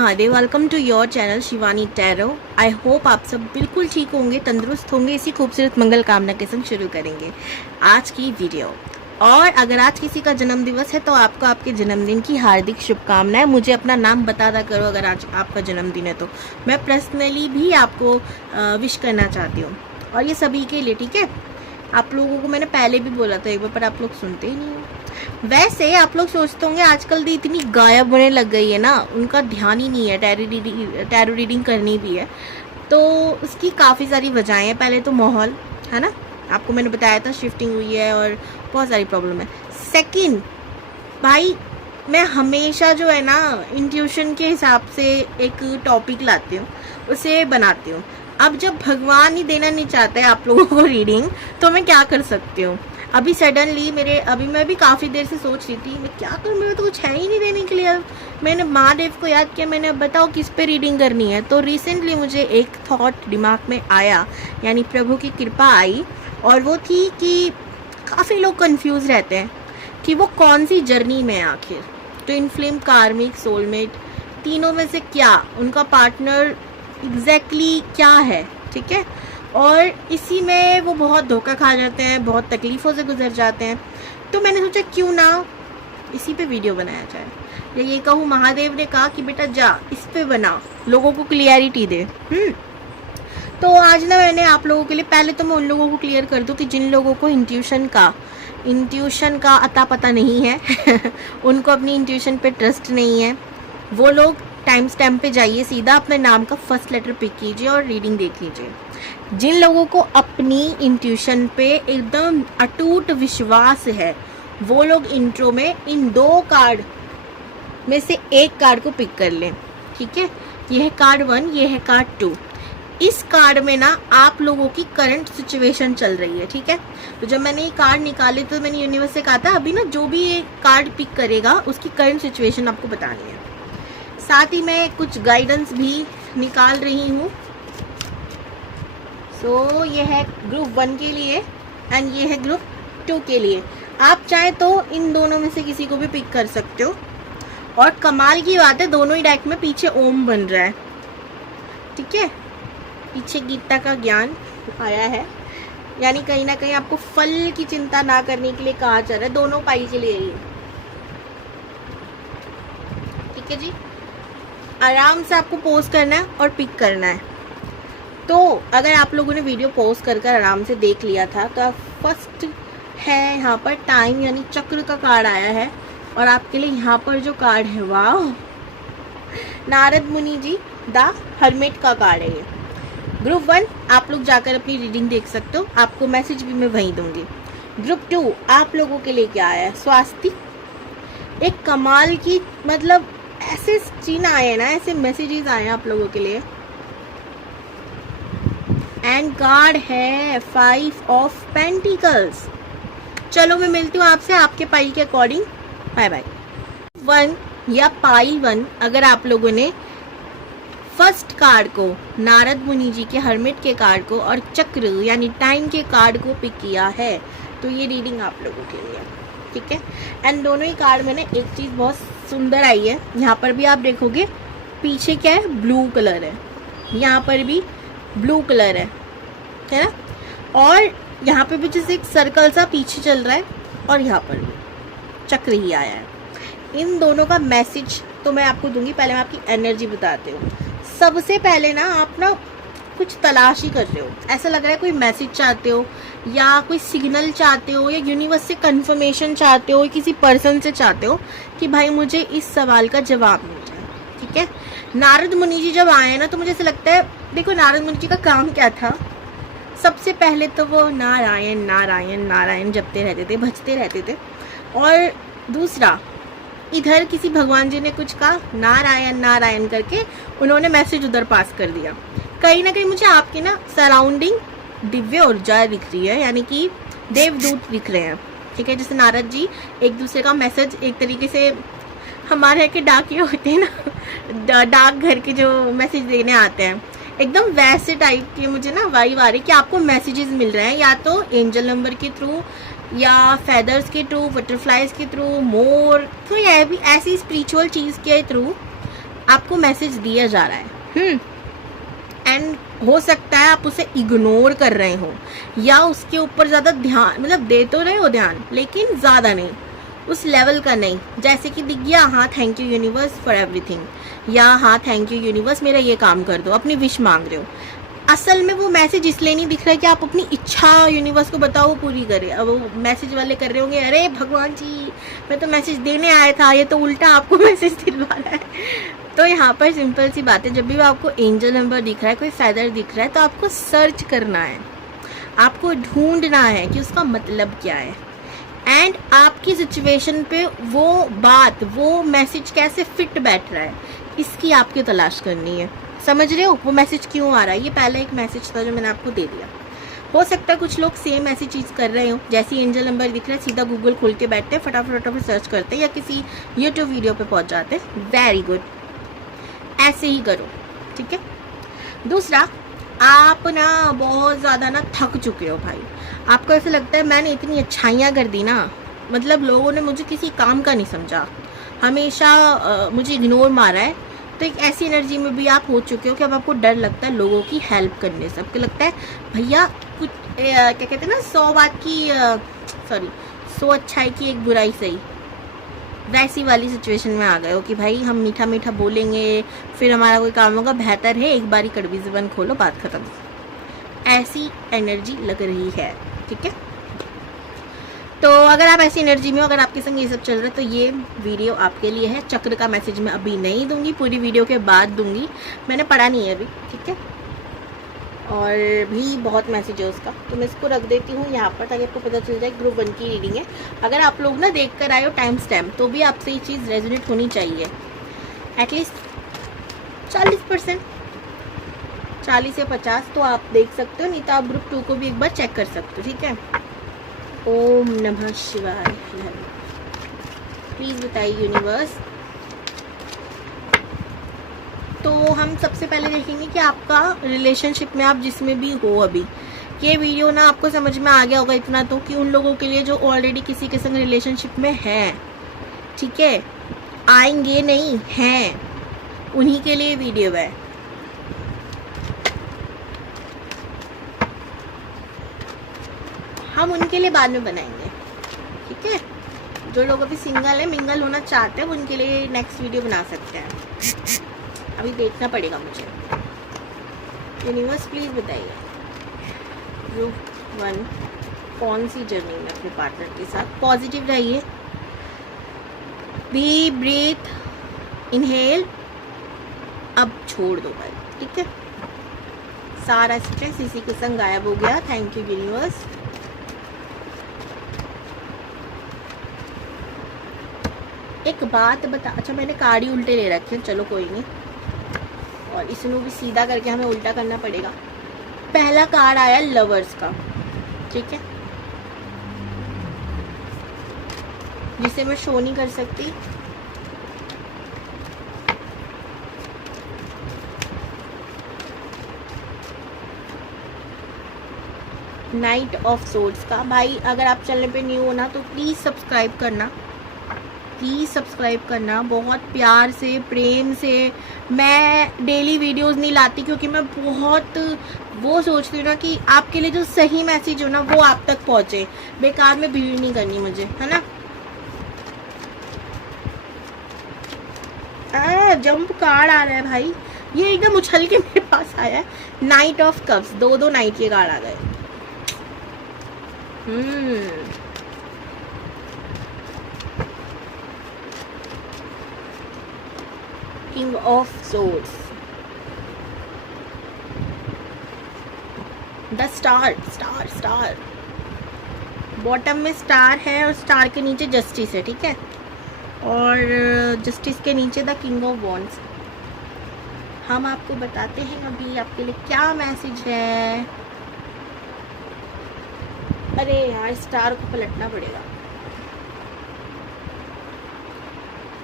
Mahadev. Welcome to your channel Shivani tarot. I hope आप सब बिल्कुल ठीक होंगे, तंदुरुस्त होंगे। इसी खूबसूरत मंगल कामना के संग शुरू करेंगे आज की वीडियो। और अगर आज किसी का जन्म दिवस है तो आपको आपके जन्मदिन की हार्दिक शुभकामनाएं। मुझे अपना नाम बता करो अगर आज आपका जन्मदिन है तो मैं पर्सनली भी आपको विश करना चाहती हूँ, और ये सभी के लिए, ठीक है। आप लोगों को मैंने पहले भी बोला था एक बार, पर आप लोग सुनते ही नहीं हो। वैसे आप लोग सोचते होंगे आजकल दी इतनी गायब होने लग गई है ना, उनका ध्यान ही नहीं है, टैरो रीडिंग करनी भी है तो उसकी काफ़ी सारी वजहें हैं। पहले तो माहौल है ना, आपको मैंने बताया था शिफ्टिंग हुई है और बहुत सारी प्रॉब्लम है। सेकंड भाई, मैं हमेशा जो है ना इंट्यूशन के हिसाब से एक टॉपिक लाती हूँ, उसे बनाती हूँ। अब जब भगवान ही देना नहीं चाहते आप लोगों को रीडिंग, तो मैं क्या कर सकती हूँ। अभी सडनली मैं भी काफ़ी देर से सोच रही थी मैं क्या करूँ, मेरे तो कुछ है ही नहीं देने के लिए। अब मैंने महादेव को याद किया, मैंने अब बताओ किस पे रीडिंग करनी है। तो रिसेंटली मुझे एक थॉट दिमाग में आया, यानी प्रभु की कृपा आई, और वो थी कि काफ़ी लोग कंफ्यूज रहते हैं कि वो कौन सी जर्नी में है आखिर। ट्विन फ्लेम, कार्मिक, सोलमेट, तीनों में से क्या उनका पार्टनर एग्जैक्टली क्या है, ठीक है। और इसी में वो बहुत धोखा खा जाते हैं, बहुत तकलीफ़ों से गुजर जाते हैं। तो मैंने सोचा क्यों ना इसी पे वीडियो बनाया जाए, या ये कहूँ महादेव ने कहा कि बेटा जा इस पे बना, लोगों को क्लियरिटी दे। तो आज ना मैंने आप लोगों के लिए, पहले तो मैं उन लोगों को क्लियर कर दूं कि जिन लोगों को इंट्यूशन का अता पता नहीं है उनको अपनी इंट्यूशन पे ट्रस्ट नहीं है, वो लोग टाइम स्टैम्प पे जाइए, सीधा अपने नाम का फर्स्ट लेटर पिक कीजिए और रीडिंग देख लीजिए। जिन लोगों को अपनी इंट्यूशन पे एकदम अटूट विश्वास है, वो लोग इंट्रो में इन दो कार्ड में से एक कार्ड को पिक कर लें, ठीक है। ये है कार्ड 1, ये है कार्ड 2। इस कार्ड में ना आप लोगों की करंट सिचुएशन चल रही है, ठीक है। तो जब मैंने ये कार्ड निकाले तो मैंने यूनिवर्स से कहा था अभी ना जो भी ये कार्ड पिक करेगा उसकी करंट सिचुएशन आपको बतानी है। साथ ही मैं कुछ गाइडेंस भी निकाल रही हूँ। सो ये है ग्रुप 1 के लिए एंड ये है ग्रुप 2 के लिए। आप चाहे तो इन दोनों में से किसी को भी पिक कर सकते हो। और कमाल की बात है, दोनों ही डेक में पीछे ओम बन रहा है, ठीक है। पीछे गीता का ज्ञान आया है, यानी कहीं ना कहीं आपको फल की चिंता ना करने के लिए कहा जा रहा है, दोनों पाई के लिए ही, ठीक है जी। आराम से आपको पोस्ट करना है और पिक करना है। तो अगर आप लोगों ने वीडियो पोस्ट कर आराम से देख लिया था तो फर्स्ट है यहाँ पर टाइम, यानी चक्र का कार्ड आया है। और आपके लिए यहाँ पर जो कार्ड है, वाह, नारद मुनि जी द हर्मिट का कार्ड है ये। ग्रुप 1 आप लोग जाकर अपनी रीडिंग देख सकते हो, आपको मैसेज भी मैं वहीं दूंगी। ग्रुप 2 आप लोगों के लिए क्या आया है, स्वास्थ्य। एक कमाल की, मतलब ऐसे चिन्ह आए हैं ना, ऐसे मैसेजेस आए हैं आप लोगों के लिए। एंड कार्ड है 5 ऑफ पेंटिकल्स। चलो मैं मिलती हूँ आपसे आपके पाई के अकॉर्डिंग। Bye bye. 1 या पाई 1, अगर आप लोगों ने फर्स्ट कार्ड को, नारद मुनि जी के हर्मिट के कार्ड को, और चक्र यानी टाइम के कार्ड को पिक किया है, तो ये रीडिंग आप लोगों के लिए, ठीक है। एंड दोनों ही कार्ड में ना एक चीज़ बहुत सुंदर आई है, यहाँ पर भी आप देखोगे पीछे क्या है, ब्लू कलर है, यहाँ पर भी ब्लू कलर है ना। और यहाँ पे भी जैसे एक सर्कल सा पीछे चल रहा है, और यहाँ पर भी चक्र ही आया है। इन दोनों का मैसेज तो मैं आपको दूंगी, पहले मैं आपकी एनर्जी बताती हूँ। सबसे पहले ना आप ना कुछ तलाश ही कर रहे हो, ऐसा लग रहा है कोई मैसेज चाहते हो, या कोई सिग्नल चाहते हो, या यूनिवर्स से कंफर्मेशन चाहते हो, किसी पर्सन से चाहते हो कि भाई मुझे इस सवाल का जवाब मिल जाए, ठीक है। नारद मुनि जी जब आए ना, तो मुझे ऐसा लगता है, देखो नारद मुनि जी का काम क्या था, सबसे पहले तो वो नारायण नारायण नारायण जपते रहते थे, भजते रहते थे। और दूसरा, इधर किसी भगवान जी ने कुछ कहा, नारायण नारायण करके उन्होंने मैसेज उधर पास कर दिया। कहीं ना कहीं मुझे आपके ना सराउंडिंग दिव्य ऊर्जा दिख रही है, यानी कि देवदूत दिख रहे हैं, ठीक है। जैसे नारद जी एक दूसरे का मैसेज, एक तरीके से हमारे यहाँ के डाकिये होते हैं ना, डाक घर के जो मैसेज देने आते हैं, एकदम वैसे टाइप के मुझे ना वाइब आ रही कि आपको मैसेजेस मिल रहे हैं, या तो एंजल नंबर के थ्रू, या फेदर्स के थ्रू, बटरफ्लाइज के थ्रू, मोर, तो यह भी ऐसी स्पिरिचुअल चीज़ के थ्रू आपको मैसेज दिया जा रहा है, एंड हो सकता है आप उसे इग्नोर कर रहे हो या उसके ऊपर ज़्यादा ध्यान, मतलब दे तो रहे हो ध्यान लेकिन ज़्यादा नहीं, उस लेवल का नहीं। जैसे कि दिख गया, हाँ thank you universe for everything, या हाँ थैंक यू यूनिवर्स मेरा ये काम कर दो, अपनी विश मांग रहे हो। असल में वो मैसेज इसलिए नहीं दिख रहा है कि आप अपनी इच्छा यूनिवर्स को बताओ वो पूरी करे। अब वो मैसेज वाले कर रहे होंगे, अरे भगवान जी मैं तो मैसेज देने आया था, ये तो उल्टा आपको मैसेज दिलवा रहा है। तो यहाँ पर सिंपल सी बात है, जब भी आपको एंजल नंबर दिख रहा है, कोई फेदर दिख रहा है, तो आपको सर्च करना है, आपको ढूंढना है कि उसका मतलब क्या है, एंड आपकी सिचुएशन पे वो बात, वो मैसेज कैसे फिट बैठ रहा है, इसकी आपकी तलाश करनी है। समझ रहे हो वो मैसेज क्यों आ रहा है? ये पहला एक मैसेज था जो मैंने आपको दे दिया। हो सकता है कुछ लोग सेम ऐसी चीज़ कर रहे हो, जैसे एंजल नंबर दिख रहा है सीधा गूगल खोल के बैठते हैं, फटाफट सर्च करते हैं या किसी यूट्यूब वीडियो पे पहुंच जाते हैं। वेरी गुड, ऐसे ही करो, ठीक है। दूसरा, आप ना बहुत ज़्यादा ना थक चुके हो भाई, आपको ऐसा लगता है मैंने इतनी अच्छाइयाँ कर दी ना, मतलब लोगों ने मुझे किसी काम का नहीं समझा, हमेशा मुझे इग्नोर मारा है। तो एक ऐसी एनर्जी में भी आप हो चुके हो कि अब आपको डर लगता है लोगों की हेल्प करने से। आपको लगता है भैया कुछ क्या कहते हैं ना, 100 बात की 100 अच्छाई की एक बुराई सही, वैसी वाली सिचुएशन में आ गए हो कि भाई हम मीठा मीठा बोलेंगे फिर हमारा कोई काम होगा, बेहतर है एक बारी कड़वी ज़ुबान खोलो, बात खत्म। ऐसी एनर्जी लग रही है, ठीक है। तो अगर आप ऐसी एनर्जी में हो, अगर आपके संग ये सब चल रहा है, तो ये वीडियो आपके लिए है। चक्र का मैसेज मैं अभी नहीं दूंगी, पूरी वीडियो के बाद दूंगी, मैंने पढ़ा नहीं है अभी, ठीक है। और भी बहुत मैसेज है उसका, तो मैं इसको रख देती हूँ यहाँ पर ताकि आपको पता चल जाए ग्रुप 1 की रीडिंग है। अगर आप लोग ना देख कर आए हो टाइम स्टैम्प, तो भी आपसे ये चीज़ रेजोनेट होनी चाहिए, एटलीस्ट 40%, 40 से 50 तो आप देख सकते हो, नहीं तो आप ग्रुप 2 को भी एक बार चेक कर सकते हो, ठीक है। ओम नमः शिवाय। प्लीज़ बताइए यूनिवर्स। तो हम सबसे पहले देखेंगे कि आपका रिलेशनशिप में आप जिसमें भी हो अभी, ये वीडियो ना आपको समझ में आ गया होगा इतना तो, कि उन लोगों के लिए जो ऑलरेडी किसी के संग रिलेशनशिप में है, ठीक है, आएंगे नहीं हैं, उन्हीं के लिए वीडियो है। हम उनके लिए बाद में बनाएंगे, ठीक है। जो लोग अभी सिंगल है, मिंगल होना चाहते हैं, उनके लिए नेक्स्ट वीडियो बना सकते हैं। अभी देखना पड़ेगा मुझे। यूनिवर्स प्लीज बताइए ग्रुप 1 कौन सी जर्नी में अपने पार्टनर के साथ। पॉजिटिव रहिए, बी ब्रीथ, इनहेल, अब छोड़ दो भाई, ठीक है। सारा स्ट्रेस इसी के संग गायब हो गया। Thank you universe. एक बात बता, अच्छा मैंने कार्ड ही उल्टे ले रखे हैं, चलो कोई नहीं, और इसमें भी सीधा करके हमें उल्टा करना पड़ेगा। पहला कार्ड आया लवर्स का, ठीक है, जिसे मैं शो नहीं कर सकती। नाइट ऑफ सोर्ड्स का। भाई अगर आप चैनल पे न्यू हो ना तो प्लीज़ सब्सक्राइब करना, प्लीज़ सब्सक्राइब करना, बहुत प्यार से प्रेम से। मैं डेली वीडियोस नहीं लाती क्योंकि मैं बहुत वो सोचती हूँ ना कि आपके लिए जो सही मैसेज हो ना वो आप तक पहुँचे, बेकार में भीड़ नहीं करनी मुझे, है ना। जंप कार्ड आ रहा है भाई, ये एकदम उछल के मेरे पास आया है। नाइट ऑफ कप्स, दो नाइट के कार्ड आ गए। King of swords, the star bottom में स्टार है और स्टार के नीचे जस्टिस है, ठीक है, और जस्टिस के नीचे द किंग ऑफ वॉन्ड्स। हम आपको बताते हैं अभी आपके लिए क्या मैसेज है। अरे यार स्टार को पलटना पड़ेगा,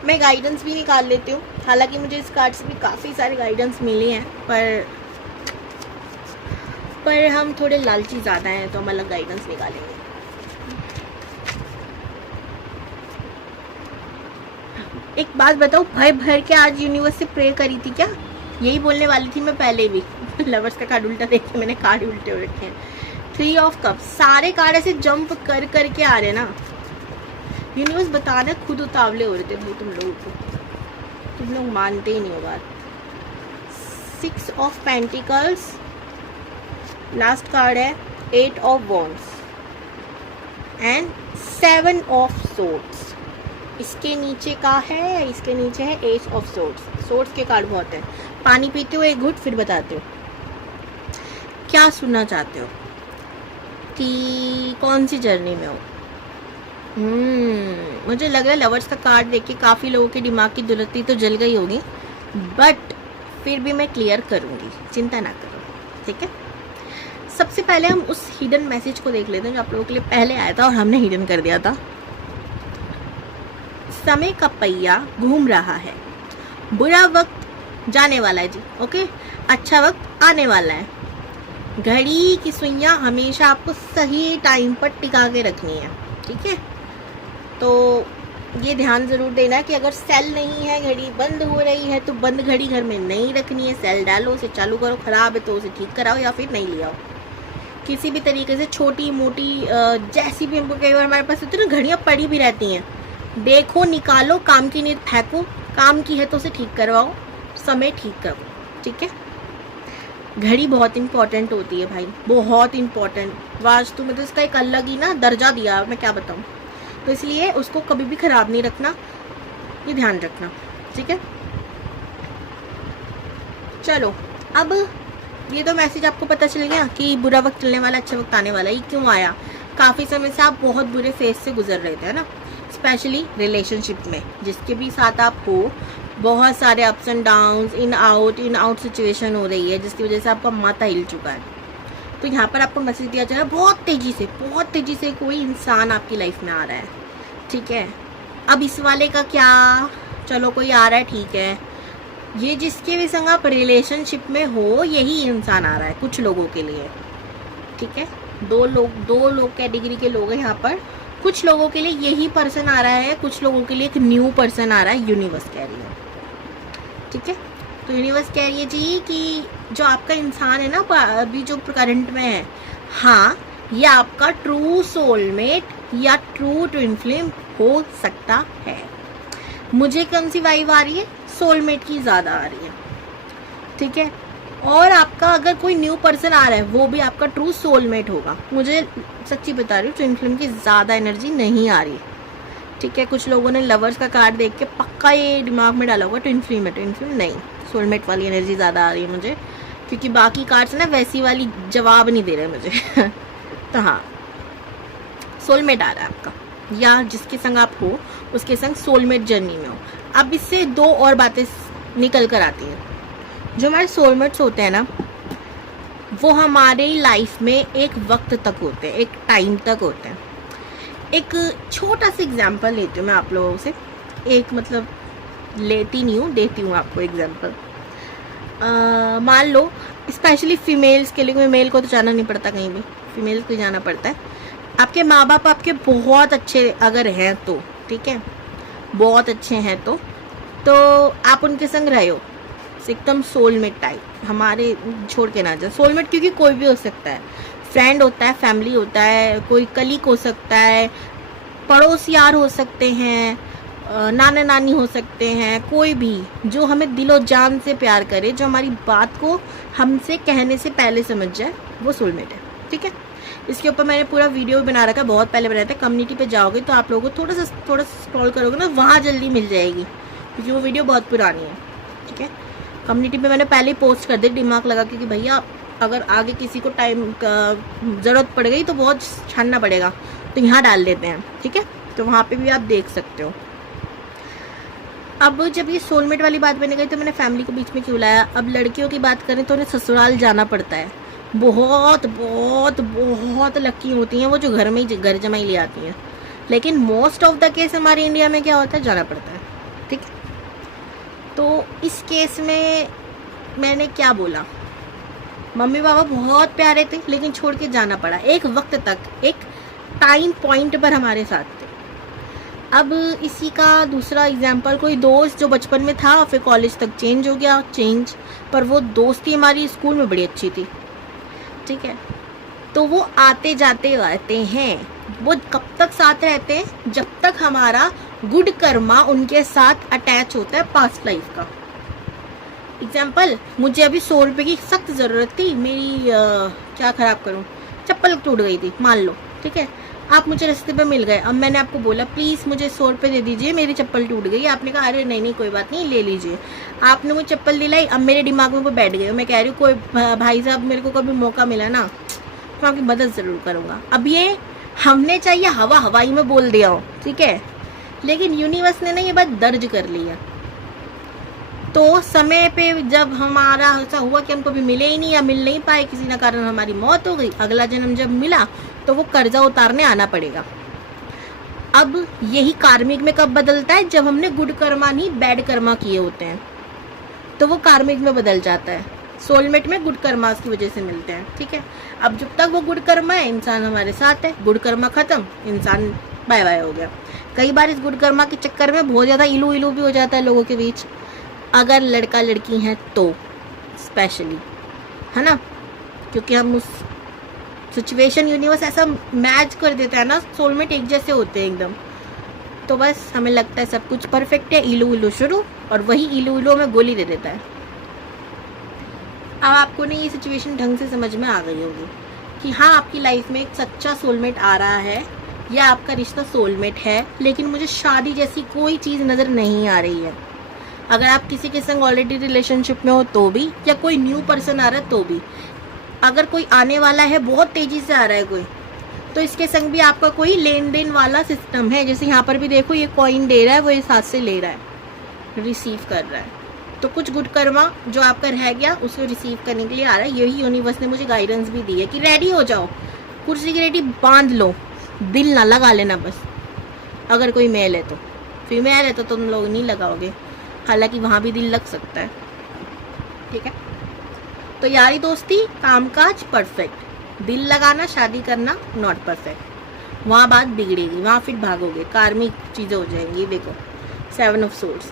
मैं गाइडेंस भी निकाल लेती हूँ। हालांकि मुझे इस कार्ड से भी काफ़ी सारे गाइडेंस मिले हैं, पर हम थोड़े लालची ज़्यादा हैं तो हम अलग गाइडेंस निकालेंगे। एक बात बताओ, भर भर के आज यूनिवर्स से प्रे करी थी क्या? यही बोलने वाली थी मैं पहले भी। लवर्स का कार्ड उल्टा देख के मैंने कार्ड उल्टे हो रखे हैं। 3 ऑफ कप्स, सारे कार्ड ऐसे जंप कर करके आ रहे ना। यूनिवर्स बताना खुद उतावले हो रहे थे भाई तुम लोगों को, तुम लोग मानते ही नहीं हो बात। 6 ऑफ पेंटिकल्स, लास्ट कार्ड है 8 of wands and 7 of swords. इसके नीचे का है, इसके नीचे है एस ऑफ सोर्ड्स। सोर्ड्स के कार्ड बहुत हैं। पानी पीते हो एक घुट, फिर बताते हो क्या सुनना चाहते हो, कि कौन सी जर्नी में हो। मुझे लग रहा है लवर्स का कार्ड देख के काफ़ी लोगों के दिमाग की दुलत्ती तो जल गई होगी, बट फिर भी मैं क्लियर करूँगी, चिंता ना करो, ठीक है। सबसे पहले हम उस हिडन मैसेज को देख लेते हैं जो आप लोगों के लिए पहले आया था और हमने हिडन कर दिया था। समय का पहिया घूम रहा है, बुरा वक्त जाने वाला है जी, ओके, अच्छा वक्त आने वाला है। घड़ी की सुइयां हमेशा आपको सही टाइम पर टिका के रखनी है, ठीक है। तो ये ध्यान ज़रूर देना कि अगर सेल नहीं है, घड़ी बंद हो रही है, तो बंद घड़ी घर में नहीं रखनी है। सेल डालो, उसे चालू करो, ख़राब है तो उसे ठीक कराओ या फिर नहीं ले आओ। किसी भी तरीके से छोटी मोटी जैसी भी, हमको कई बार हमारे पास होती है ना घड़ियाँ पड़ी भी रहती हैं, देखो, निकालो, काम की नहीं फेंको, काम की है तो उसे ठीक करवाओ, समय ठीक करो, ठीक है। घड़ी बहुत इंपॉर्टेंट होती है भाई, बहुत इंपॉर्टेंट। वास्तु में तो इसका एक अलग ही ना दर्जा दिया, मैं क्या बताऊँ। तो इसलिए उसको कभी भी ख़राब नहीं रखना, ये ध्यान रखना, ठीक है। चलो, अब ये तो मैसेज आपको पता चल गया कि बुरा वक्त चलने वाला, अच्छा वक्त आने वाला। ये क्यों आया? काफ़ी समय से आप बहुत बुरे फेज से गुजर रहे थे, है ना, स्पेशली रिलेशनशिप में, जिसके भी साथ आप हो, बहुत सारे ups and downs, in out situation हो रही है, जिसकी वजह से आपका माथा हिल चुका है। तो यहाँ पर आपको मैसेज दिया जा रहा है बहुत तेज़ी से कोई इंसान आपकी लाइफ में आ रहा है, ठीक है। अब इस वाले का क्या, चलो कोई आ रहा है, ठीक है। ये जिसके भी संग आप रिलेशनशिप में हो, यही इंसान आ रहा है कुछ लोगों के लिए, ठीक है। दो लोग कैटेगरी के लोग हैं यहाँ पर। कुछ लोगों के लिए यही पर्सन आ रहा है, कुछ लोगों के लिए एक न्यू पर्सन आ रहा है, यूनिवर्स कह रही है, ठीक है। तो यूनिवर्स कह रही है जी कि जो आपका इंसान है ना अभी जो करंट में है, हाँ, ये आपका ट्रू सोलमेट या ट्रू ट्विन फ्लेम हो सकता है। मुझे कौन सी वाइब आ रही है? सोलमेट की ज़्यादा आ रही है, ठीक है। और आपका अगर कोई न्यू पर्सन आ रहा है, वो भी आपका ट्रू सोलमेट होगा। मुझे सच्ची बता रही हूँ, ट्विन फ्लेम की ज़्यादा एनर्जी नहीं आ रही, ठीक है। कुछ लोगों ने लवर्स का कार्ड देख के पक्का ये दिमाग में डाला होगा ट्विन फ्लेम है, ट्विन फ्लेम नहीं, सोलमेट वाली एनर्जी ज़्यादा आ रही है मुझे, क्योंकि बाकी कार्ड्स ना वैसी वाली जवाब नहीं दे रहे मुझे। तो हाँ, सोलमेट आ रहा है आपका, या जिसके संग आप हो उसके संग सोलमेट जर्नी में हो। अब इससे 2 और बातें निकल कर आती हैं। जो हमारे सोलमेट्स होते हैं ना, वो हमारे लाइफ में एक वक्त तक होते हैं, एक टाइम तक होते हैं। एक छोटा सा एग्जांपल लेती हूँ मैं आप लोगों से, एक मतलब लेती नहीं हूँ, देती हूँ आपको एग्जांपल। मान लो स्पेशली फीमेल्स के लिए, मेल को तो जाना नहीं पड़ता कहीं भी, फीमेल्स को जाना पड़ता है। आपके माँ बाप आपके बहुत अच्छे अगर हैं तो, ठीक है, बहुत अच्छे हैं तो आप उनके संग रहे हो, एकदम सोलमेट टाइप, हमारे छोड़ के ना जाए। सोलमेट क्योंकि कोई भी हो सकता है, फ्रेंड होता है, फैमिली होता है, कोई कलीग हो सकता है, पड़ोस यार हो सकते हैं, नाना नानी हो सकते हैं, कोई भी जो हमें दिलो जान से प्यार करे, जो हमारी बात को हमसे कहने से पहले समझ जाए, वो सोलमेट है, ठीक है। इसके ऊपर मैंने पूरा वीडियो भी बना रखा है, बहुत पहले बनाया था। कम्युनिटी पे जाओगे तो आप लोगों को थोड़ा सा स्क्रॉल करोगे ना, वहाँ जल्दी मिल जाएगी, क्योंकि वो वीडियो बहुत पुरानी है, ठीक है। कम्युनिटी पे मैंने पहले ही पोस्ट कर दी दिमाग लगा, क्योंकि भैया अगर आगे किसी को टाइम का ज़रूरत पड़ गई तो बहुत छानना पड़ेगा, तो यहाँ डाल देते हैं, ठीक है। तो वहाँ पे भी आप देख सकते हो। अब जब ये सोलमेट वाली बात बनी गई तो मैंने फैमिली को बीच में क्यों लाया। अब लड़कियों की बात करें तो उन्हें ससुराल जाना पड़ता है। बहुत बहुत बहुत लकी होती हैं वो जो घर में ही घर जमाई ले आती हैं, लेकिन मोस्ट ऑफ द केस हमारे इंडिया में क्या होता है, जाना पड़ता है, ठीक है। तो इस केस में मैंने क्या बोला, मम्मी पापा बहुत प्यारे थे लेकिन छोड़ के जाना पड़ा, एक वक्त तक, एक टाइम पॉइंट पर हमारे साथ थे। अब इसी का दूसरा एग्जाम्पल, कोई दोस्त जो बचपन में था फिर कॉलेज तक चेंज हो गया, पर वो दोस्ती हमारी स्कूल में बड़ी अच्छी थी, ठीक है। तो वो आते जाते रहते हैं, वो कब तक साथ रहते हैं, जब तक हमारा गुड कर्मा उनके साथ अटैच होता है पास्ट लाइफ का। एग्जाम्पल, मुझे अभी 100 रुपये की सख्त ज़रूरत थी, मेरी क्या ख़राब करूँ, चप्पल टूट गई थी मान लो, ठीक है। आप मुझे रास्ते पे मिल गए, अब मैंने आपको बोला प्लीज़ मुझे 100 रुपये दे दीजिए, मेरी चप्पल टूट गई। आपने कहा अरे नहीं कोई बात नहीं, ले लीजिए। आपने मुझे चप्पल दिलाई, अब मेरे दिमाग में वो बैठ गए, मैं कह रही हूँ कोई भाई साहब मेरे को कभी मौका मिला ना तो आपकी मदद ज़रूर करूँगा। अब ये हमने चाहिए हवाई में बोल दिया हो, ठीक है, लेकिन यूनिवर्स ने ना ये बात दर्ज कर ली है। तो समय पे जब हमारा ऐसा हुआ कि हम कभी मिले ही नहीं या मिल नहीं पाए, किसी ना कारण हमारी मौत हो गई, अगला जन्म जब मिला तो वो कर्जा उतारने आना पड़ेगा। अब यही कार्मिक में कब बदलता है, जब हमने गुड कर्मा नहीं बैड कर्मा किए होते हैं, तो वो कार्मिक में बदल जाता है। सोलमेट में गुड कर्मा की वजह से मिलते हैं, ठीक है। अब जब तक वो गुड कर्मा है इंसान हमारे साथ है, गुड कर्मा खत्म, इंसान बाय बाय हो गया। कई बार इस गुड कर्मा के चक्कर में बहुत ज़्यादा इलू भी हो जाता है लोगों के बीच, अगर लड़का लड़की हैं तो स्पेशली, है ना, क्योंकि हम उस सिचुएशन यूनिवर्स ऐसा मैच कर देता है ना, सोलमेट एक जैसे होते हैं एकदम। तो बस हमें लगता है सब कुछ परफेक्ट है, इलू शुरू, और वही इलू में गोली दे देता है। अब आपको ना ये सिचुएशन ढंग से समझ में आ गई होगी कि हाँ आपकी लाइफ में एक सच्चा सोलमेट आ रहा है या आपका रिश्ता सोलमेट है, लेकिन मुझे शादी जैसी कोई चीज़ नज़र नहीं आ रही है। अगर आप किसी के संग ऑलरेडी रिलेशनशिप में हो तो भी, या कोई न्यू पर्सन आ रहा है तो भी, अगर कोई आने वाला है बहुत तेज़ी से आ रहा है कोई, तो इसके संग भी आपका कोई लेन देन वाला सिस्टम है। जैसे यहाँ पर भी देखो, ये कॉइन दे रहा है, वो इस हाथ से ले रहा है, रिसीव कर रहा है। तो कुछ गुड कर्मा जो आपका रह गया उसको रिसीव करने के लिए आ रहा है। यही यूनिवर्स ने मुझे गाइडेंस भी दी है कि रेडी हो जाओ, कुर्सी की रेडी बांध लो, दिल ना लगा लेना बस। अगर कोई मेल है तो, फीमेल है तो तुम लोग नहीं लगाओगे, हालांकि वहाँ भी दिल लग सकता है, ठीक है। तो यारी दोस्ती कामकाज परफेक्ट, दिल लगाना शादी करना नॉट परफेक्ट, वहाँ बात बिगड़ेगी, वहाँ फिर भागोगे, कार्मिक चीज़ें हो जाएंगी। देखो 7 ऑफ सोर्ड्स,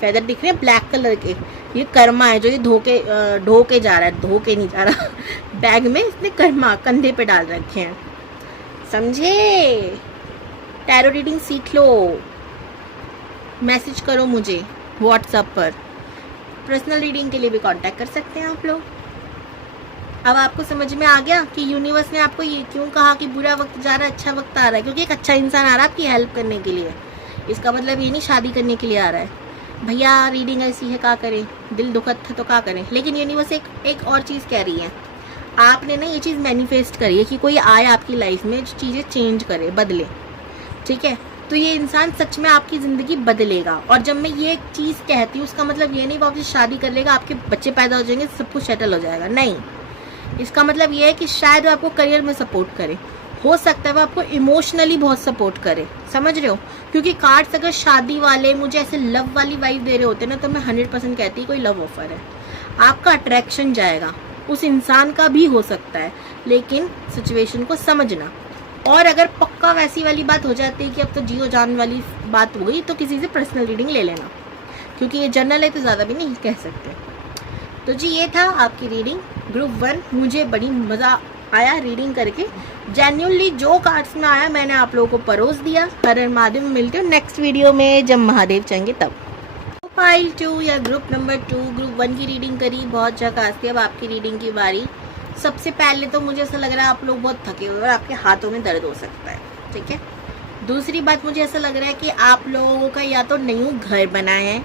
फेदर दिख रहे हैं ब्लैक कलर के, ये कर्मा है जो ये ढोके जा रहा है, धोके नहीं जा रहा बैग में इसने कर्मा कंधे पे डाल रखे हैं, समझे। टैरो रीडिंग सीख लो, मैसेज करो मुझे व्हाट्सएप पर, पर्सनल रीडिंग के लिए भी कांटेक्ट कर सकते हैं आप लोग। अब आपको समझ में आ गया कि यूनिवर्स ने आपको ये क्यों कहा कि बुरा वक्त जा रहा है अच्छा वक्त आ रहा है, क्योंकि एक अच्छा इंसान आ रहा है आपकी हेल्प करने के लिए। इसका मतलब ये नहीं शादी करने के लिए आ रहा है, भैया रीडिंग ऐसी है क्या करें, दिल दुखद था तो क्या करें। लेकिन यूनिवर्स एक और चीज़ कह रही है, आपने ना ये चीज़ मैनिफेस्ट करी है कि कोई आए आपकी लाइफ में जो चीज़ें चेंज करे, बदले, ठीक है। तो ये इंसान सच में आपकी ज़िंदगी बदलेगा। और जब मैं ये चीज़ कहती हूँ उसका मतलब ये नहीं वो आपसे शादी कर लेगा, आपके बच्चे पैदा हो जाएंगे, सब कुछ सेटल हो जाएगा, नहीं। इसका मतलब ये है कि शायद वो आपको करियर में सपोर्ट करे, हो सकता है वो आपको इमोशनली बहुत सपोर्ट करे, समझ रहे हो। क्योंकि कार्ड्स अगर शादी वाले मुझे ऐसे लव वाली वाइब दे रहे होते ना, तो मैं 100% कहती कोई लव ऑफर है। आपका अट्रैक्शन जाएगा, उस इंसान का भी हो सकता है, लेकिन सिचुएशन को समझना। और अगर पक्का वैसी वाली बात हो जाती है कि अब तो जियो जान वाली बात हो गई, तो किसी से पर्सनल रीडिंग ले लेना, क्योंकि ये जनरल है तो ज़्यादा भी नहीं कह सकते। तो जी ये था आपकी रीडिंग ग्रुप 1। मुझे बड़ी मज़ा आया रीडिंग करके, जेन्युइनली जो कार्ड्स में आया मैंने आप लोगों को परोस दिया। हर महादेव में मिलते हो नेक्स्ट वीडियो में, जब महादेव चाहेंगे तब। फाइल 2 या ग्रुप नंबर 2, ग्रुप 1 की रीडिंग करी, बहुत झकास थी। अब आपकी रीडिंग की बारी। सबसे पहले तो मुझे ऐसा लग रहा है आप लोग बहुत थके हुए और आपके हाथों में दर्द हो सकता है, ठीक है। दूसरी बात, मुझे ऐसा लग रहा है कि आप लोगों का या तो न्यू घर बना है,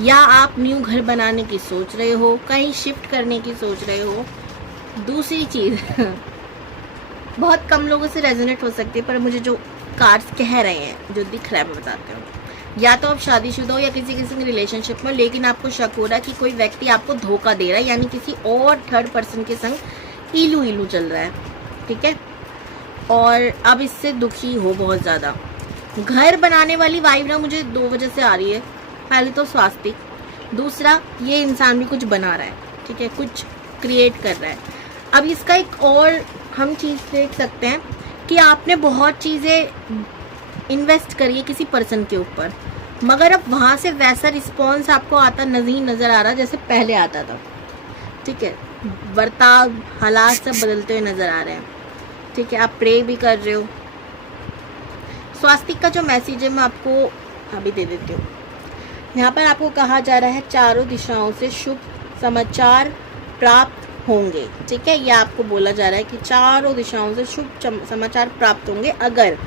या आप न्यू घर बनाने की सोच रहे हो, कहीं शिफ्ट करने की सोच रहे हो। दूसरी चीज़ बहुत कम लोगों से रेजोनेट हो सकती है, पर मुझे जो कार्ड्स कह रहे हैं, जो दिख रहा है मैं बताती हूँ। या तो आप शादीशुदा हो या किसी के संग रिलेशनशिप में, लेकिन आपको शक हो रहा है कि कोई व्यक्ति आपको धोखा दे रहा है, यानी किसी और थर्ड पर्सन के संग इलू चल रहा है, ठीक है। और अब इससे दुखी हो बहुत ज़्यादा। घर बनाने वाली वाइब ना मुझे 2 वजह से आ रही है। पहले तो स्वास्थ्य, दूसरा ये इंसान भी कुछ बना रहा है, ठीक है, कुछ क्रिएट कर रहा है। अब इसका एक और हम चीज़ देख सकते हैं कि आपने बहुत चीज़ें इन्वेस्ट करिए किसी पर्सन के ऊपर, मगर अब वहाँ से वैसा रिस्पॉन्स आपको आता नहीं नज़र आ रहा जैसे पहले आता था। ठीक है, बर्ताव हालात सब बदलते हुए नज़र आ रहे हैं। ठीक है, आप प्रे भी कर रहे हो। स्वास्तिक का जो मैसेज है मैं आपको अभी दे देती हूँ। यहाँ पर आपको कहा जा रहा है चारों दिशाओं से शुभ समाचार प्राप्त होंगे। ठीक है, यह आपको बोला जा रहा है कि चारों दिशाओं से शुभ समाचार प्राप्त होंगे अगर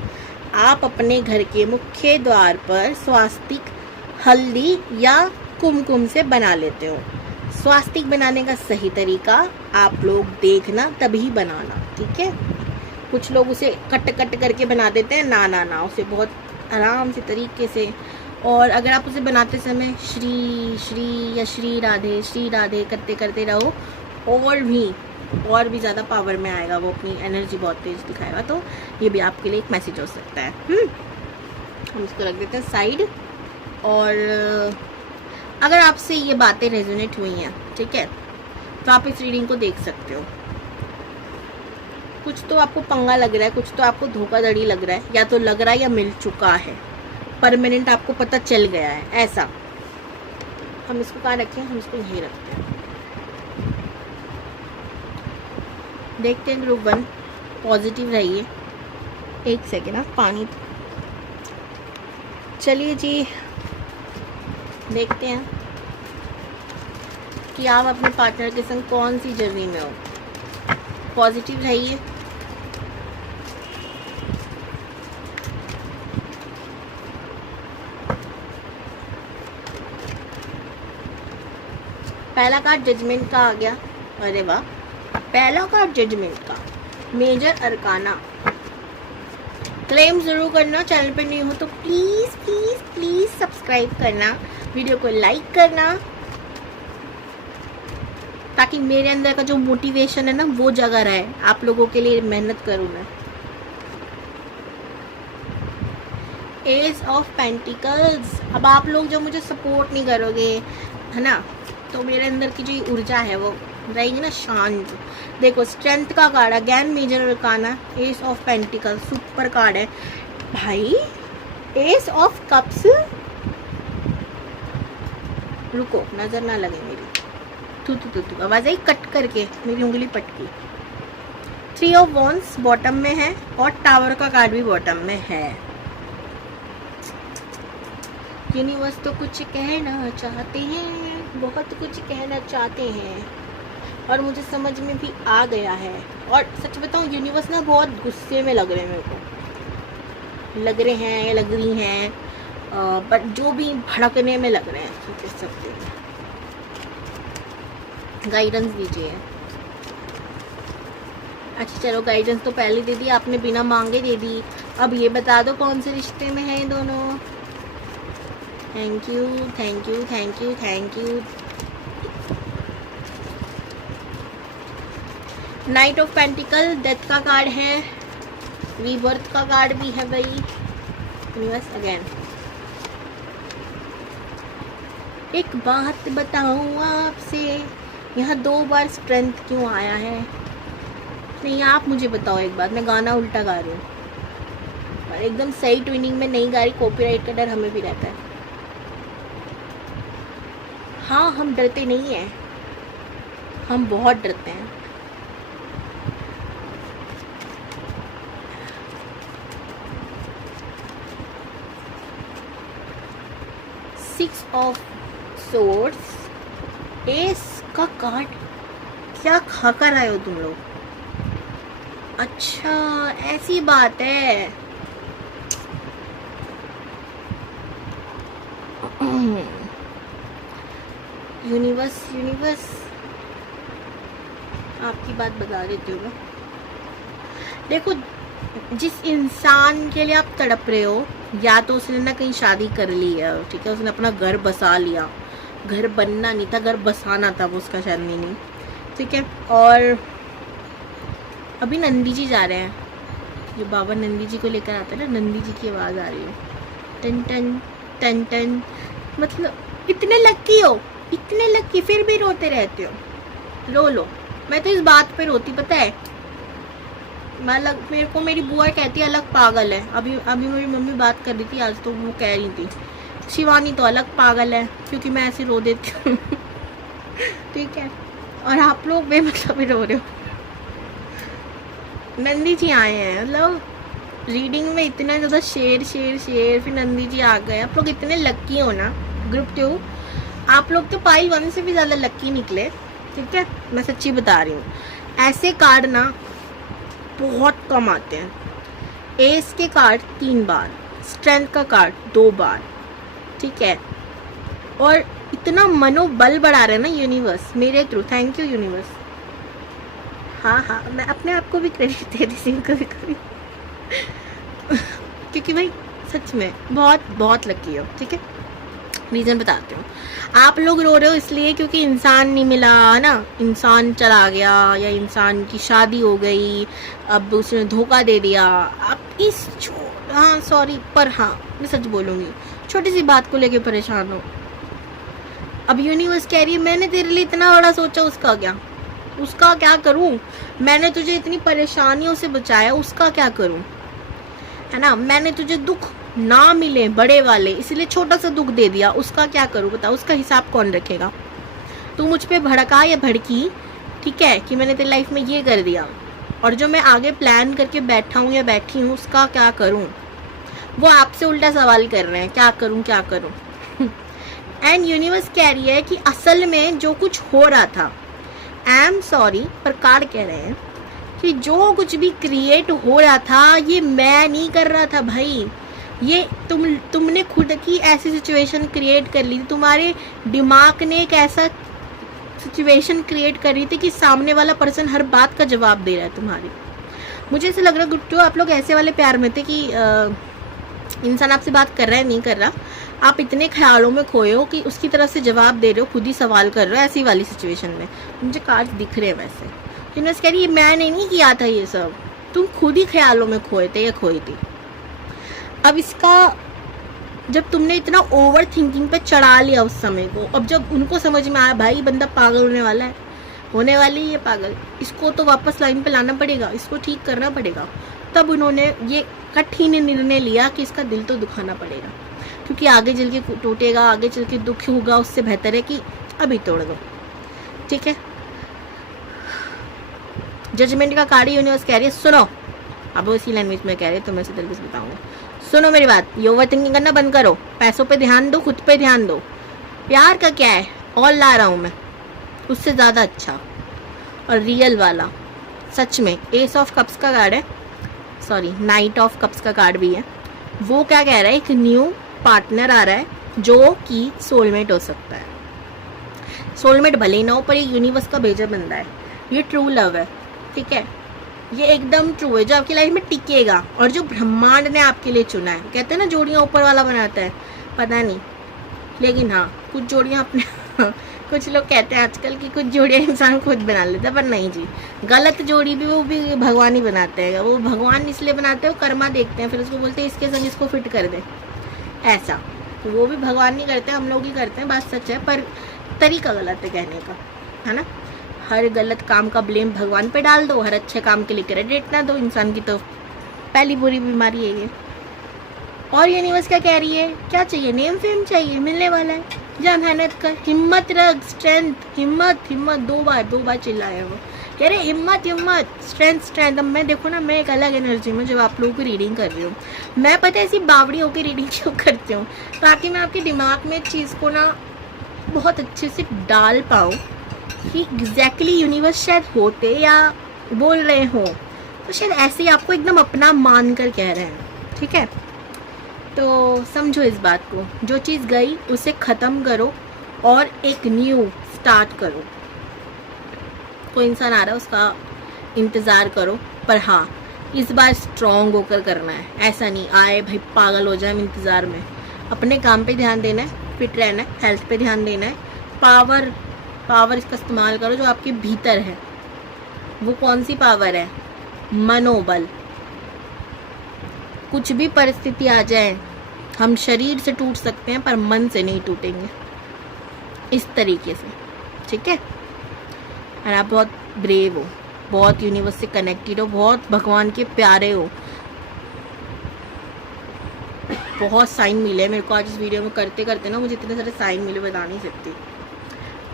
आप अपने घर के मुख्य द्वार पर स्वास्तिक हल्दी या कुमकुम से बना लेते हो। स्वास्तिक बनाने का सही तरीका आप लोग देखना, तभी बनाना। ठीक है, कुछ लोग उसे कट कट करके बना देते हैं, ना ना ना, उसे बहुत आराम से तरीके से। और अगर आप उसे बनाते समय श्री श्री या श्री राधे करते करते रहो, और भी ज़्यादा पावर में आएगा, वो अपनी एनर्जी बहुत तेज दिखाएगा। तो ये भी आपके लिए एक मैसेज हो सकता है। हम इसको रख देते हैं साइड। और अगर आपसे ये बातें रेजोनेट हुई हैं, ठीक है, तो आप इस रीडिंग को देख सकते हो। कुछ तो आपको पंगा लग रहा है, कुछ तो आपको धोखाधड़ी लग रहा है, या तो लग रहा है या मिल चुका है, परमानेंट आपको पता चल गया है ऐसा। हम इसको कहाँ रखें? हम इसको यहीं रखते हैं। देखते हैं ग्रुप 1, पॉजिटिव रहिए। एक सेकेंड, आप पानी। चलिए जी, देखते हैं कि आप अपने पार्टनर के संग कौन सी जर्नी में हो। पॉजिटिव रहिए। पहला कार्ड जजमेंट का आ गया। अरे वाह, पहला कार्ड जजमेंट का, मेजर अरकाना। क्लेम जरूर करना, चैनल पे नहीं हो तो प्लीज प्लीज प्लीज सब्सक्राइब करना, वीडियो को लाइक करना, ताकि मेरे अंदर का जो मोटिवेशन है ना वो जगा रहे, आप लोगों के लिए मेहनत करूं मैं। Ace of pentacles. अब आप लोग जो मुझे सपोर्ट नहीं करोगे, है ना, तो मेरे अंदर की जो ऊर्जा है वो रहेगी ना शांत। देखो, स्ट्रेंथ का कार्ड है, again major arcana, ace of pentacle, super card है भाई। एस ऑफ कप्स, रुको नजर ना लगे मेरी, तू आवाज आई कट करके, मेरी उंगली पटकी। 3 ऑफ वॉन्ड्स बॉटम में है और टावर का कार्ड भी बॉटम में है। यूनिवर्स तो कुछ कहना चाहते हैं, बहुत कुछ कहना चाहते हैं, और मुझे समझ में भी आ गया है। और सच बताऊं, यूनिवर्स ना बहुत गुस्से में लग रहे हैं, मेरे को लग रहे हैं, लग रही हैं, बट जो भी भड़कने में लग रहे हैं, कह सकते हैं। गाइडेंस दीजिए। अच्छा चलो, गाइडेंस तो पहले दे दी आपने, बिना मांगे दे दी। अब ये बता दो कौन से रिश्ते में है दोनों। Thank you thank you thank you thank you. Night of pentacle, death का कार्ड है, रीबर्थ का कार्ड भी है भाई। यूनिवर्स अगेन, एक बात बताऊं आपसे, यहाँ 2 बार स्ट्रेंथ क्यों आया है? नहीं, आप मुझे बताओ एक बात, मैं गाना उल्टा गा रही हूँ और एकदम सही ट्यूनिंग में नहीं गा रही, कॉपीराइट का डर हमें भी रहता है। हाँ, हम डरते नहीं हैं, हम बहुत डरते हैं। सिक्स ऑफ सोर्ड्स, एस का कार्ड। क्या खा कर आए हो तुम लोग? अच्छा, ऐसी बात है। यूनिवर्स आपकी बात बता देती हूँ मैं। देखो, जिस इंसान के लिए आप तड़प रहे हो, या तो उसने ना कहीं शादी कर ली है, ठीक है, उसने अपना घर बसा लिया, घर बनना नहीं था, घर बसाना था, वो उसका शायद नहीं, ठीक है। और अभी नंदी जी जा रहे हैं, जो बाबा नंदी जी को लेकर आते हैं ना, नंदी जी की आवाज़ आ रही है, टन टन टन टन। मतलब इतने लक्की हो, इतने लक्की, फिर भी रोते रहते हो। रो लो, मैं तो इस बात पे रोती, पता है, मैं अलग, मेरे को मेरी बुआ कहती है अलग पागल है। अभी अभी मेरी मम्मी बात कर रही थी आज, तो वो कह रही थी शिवानी तो अलग पागल है क्योंकि मैं ऐसे रो देती हूँ। ठीक है, और आप लोग बेमतलब रो रहे हो। नंदी जी आए हैं, मतलब रीडिंग में इतना ज़्यादा शेर शेर शेर, फिर नंदी जी आ गए। आप लोग इतने लक्की हो ना ग्रुप 2, आप लोग तो पाइल 1 से भी ज़्यादा लक्की निकले। ठीक है, मैं सच्ची बता रही हूँ। ऐसे कार्ड ना बहुत कम आते हैं। एस के कार्ड 3 बार, स्ट्रेंथ का कार्ड 2 बार। ठीक है, और इतना मनोबल बढ़ा रहे हैं ना यूनिवर्स मेरे थ्रू। Thank you universe. हाँ हाँ, मैं अपने आप को भी क्रेडिट दे रही हूँ कभी कभी। क्योंकि भाई सच में बहुत बहुत लकी हो। ठीक है, रीज़न बताती हूँ। आप लोग रो रहे हो इसलिए क्योंकि इंसान नहीं मिला है ना, इंसान चला गया या इंसान की शादी हो गई, अब उसने धोखा दे दिया। आप इस हाँ सॉरी, पर हाँ मैं सच बोलूँगी, छोटी सी बात को लेके परेशान हो। अब यूनिवर्स कह रही है मैंने तेरे लिए इतना बड़ा सोचा, उसका क्या करूँ? मैंने तुझे इतनी परेशानियों से बचाया, उसका क्या करूँ? है ना, मैंने तुझे दुख ना मिले बड़े वाले इसलिए छोटा सा दुख दे दिया, उसका क्या करूँ बताओ? उसका हिसाब कौन रखेगा? तू मुझ पे भड़का या भड़की, ठीक है, कि मैंने तेरी लाइफ में ये कर दिया, और जो मैं आगे प्लान करके बैठा हूँ या बैठी हूँ उसका क्या करूँ? वो आपसे उल्टा सवाल कर रहे हैं, क्या करूँ क्या करूँ। एंड यूनिवर्स कह रही है कि असल में जो कुछ हो रहा था, आई एम सॉरी, पर कार्ड कह रहे हैं कि जो कुछ भी क्रिएट हो रहा था ये मैं नहीं कर रहा था भाई। ये तुमने खुद की ऐसी सिचुएशन क्रिएट कर ली थी, तुम्हारे दिमाग ने एक ऐसा सिचुएशन क्रिएट कर रही थी कि सामने वाला पर्सन हर बात का जवाब दे रहा है तुम्हारी। मुझे ऐसा लग रहा है गुट्टू आप लोग ऐसे वाले प्यार में थे कि इंसान आपसे बात कर रहा है नहीं कर रहा, आप इतने ख्यालों में खोए हो कि उसकी तरफ से जवाब दे रहे हो, खुद ही सवाल कर रहे हो। ऐसी वाली सिचुएशन में मुझे कार्ड दिख रहे हैं वैसे। यूनिवर्स कह रही है मैंने नहीं किया था ये सब, तुम खुद ही ख्यालों में खोए थे या खोई थी। अब इसका जब तुमने इतना ओवर थिंकिंग पे चढ़ा लिया उस समय को, अब जब उनको समझ में आया भाई बंदा पागल होने वाला है, होने वाली है ये पागल, इसको तो वापस लाइन पे लाना पड़ेगा, इसको ठीक करना पड़ेगा, तब उन्होंने ये कठिन निर्णय लिया कि इसका दिल तो दुखाना पड़ेगा, क्योंकि आगे चल के टूटेगा, आगे चल के दुख होगा, उससे बेहतर है कि अभी तोड़ दो। ठीक है, जजमेंट का कार्ड यूनिवर्स कह रही है सुनो, अब वो इसी लैंग्वेज में कह रही है तो मैं इसे दिल से बताऊंगा। सुनो मेरी बात, ये ओवर थिंकिंग करना बंद करो, पैसों पे ध्यान दो, खुद पे ध्यान दो। प्यार का क्या है, और ला रहा हूँ मैं उससे ज़्यादा अच्छा और रियल वाला। सच में एस ऑफ कप्स का कार्ड है, सॉरी नाइट ऑफ कप्स का कार्ड भी है। वो क्या कह रहा है, एक न्यू पार्टनर आ रहा है जो कि सोलमेट हो सकता है। सोलमेट भले ही ना हो, पर ये यूनिवर्स का भेजा बंदा है, ये ट्रू लव है। ठीक है, ये एकदम ट्रू है, जो आपकी लाइफ में टिकेगा और जो ब्रह्मांड ने आपके लिए चुना है। कहते हैं ना जोड़ियाँ ऊपर वाला बनाता है, पता नहीं, लेकिन हाँ कुछ जोड़ियाँ अपने कुछ लोग कहते हैं आजकल कि कुछ जोड़ियाँ इंसान खुद बना लेता है, पर नहीं जी, गलत जोड़ी भी वो भी भगवान ही बनाते हैं। वो भगवान इसलिए बनाते हैं, वो कर्मा देखते हैं, फिर उसको बोलते हैं इसके संग इसको फिट कर दे, ऐसा। तो वो भी भगवान नहीं करते, हम लोग ही करते हैं, बात सच है, पर तरीका गलत है कहने का, है ना। हर गलत काम का ब्लेम भगवान पे डाल दो, हर अच्छे काम के लिए क्रेडिट ना दो, इंसान की तो पहली बुरी बीमारी है ये। और यूनिवर्स क्या कह रही है, क्या चाहिए, नेम फेम चाहिए, मिलने वाला है, जा मेहनत कर, हिम्मत रख, स्ट्रेंथ, हिम्मत हिम्मत, दो बार चिल्लाया वो, कह रहे हिम्मत हिम्मत, स्ट्रेंथ स्ट्रेंथ। अब मैं देखो ना, मैं एक अलग एनर्जी में जब आप लोगों की रीडिंग कर रही हूँ, मैं पता है ऐसी बावड़ी होकर रीडिंग क्यों करती हूँ, ताकि मैं आपके दिमाग में चीज़ को ना बहुत अच्छे से डाल पाऊँ कि एग्जैक्टली यूनिवर्स शायद होते या बोल रहे हो तो शायद ऐसे ही आपको एकदम अपना मान कर कह रहे हैं। ठीक है, तो समझो इस बात को, जो चीज़ गई उसे ख़त्म करो और एक न्यू स्टार्ट करो। कोई इंसान आ रहा है, उसका इंतज़ार करो, पर हाँ इस बार स्ट्रॉन्ग होकर करना है। ऐसा नहीं आए भाई पागल हो जाए इंतज़ार में। अपने काम पे ध्यान देना है, फिट रहना है, हेल्थ पे ध्यान देना है, पावर इसका इस्तेमाल करो जो आपके भीतर है। वो कौन सी पावर है, मनोबल। कुछ भी परिस्थिति आ जाए, हम शरीर से टूट सकते हैं पर मन से नहीं टूटेंगे, इस तरीके से। ठीक है, और आप बहुत ब्रेव हो, बहुत यूनिवर्स से कनेक्टेड हो, बहुत भगवान के प्यारे हो। बहुत साइन मिले मेरे को आज इस वीडियो में करते करते ना, मुझे इतने सारे साइन मिले बता नहीं सकती।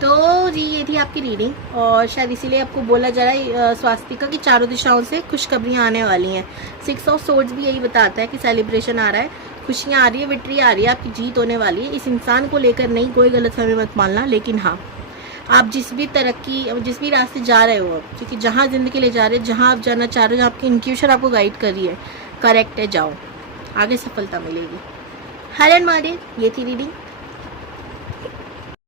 तो जी ये थी आपकी रीडिंग, और शायद इसीलिए आपको बोला जा रहा है स्वास्तिका की चारों दिशाओं से खुशखबरियाँ आने वाली हैं। 6 ऑफ सोर्ड्स भी यही बताता है कि सेलिब्रेशन आ रहा है, खुशियाँ आ रही है, विक्ट्री आ रही है, आपकी जीत होने वाली है। इस इंसान को लेकर नहीं, कोई गलतफहमी मत मानना, लेकिन हाँ आप जिस भी रास्ते जा रहे हो, क्योंकि जहाँ ज़िंदगी ले जा रहे हो, जहाँ आप जाना चाह रहे हो, जहाँ आपकी इंट्यूशन आपको गाइड कर रही है, करेक्ट है, जाओ, आगे सफलता मिलेगी। Her and Mahadev. ये थी रीडिंग।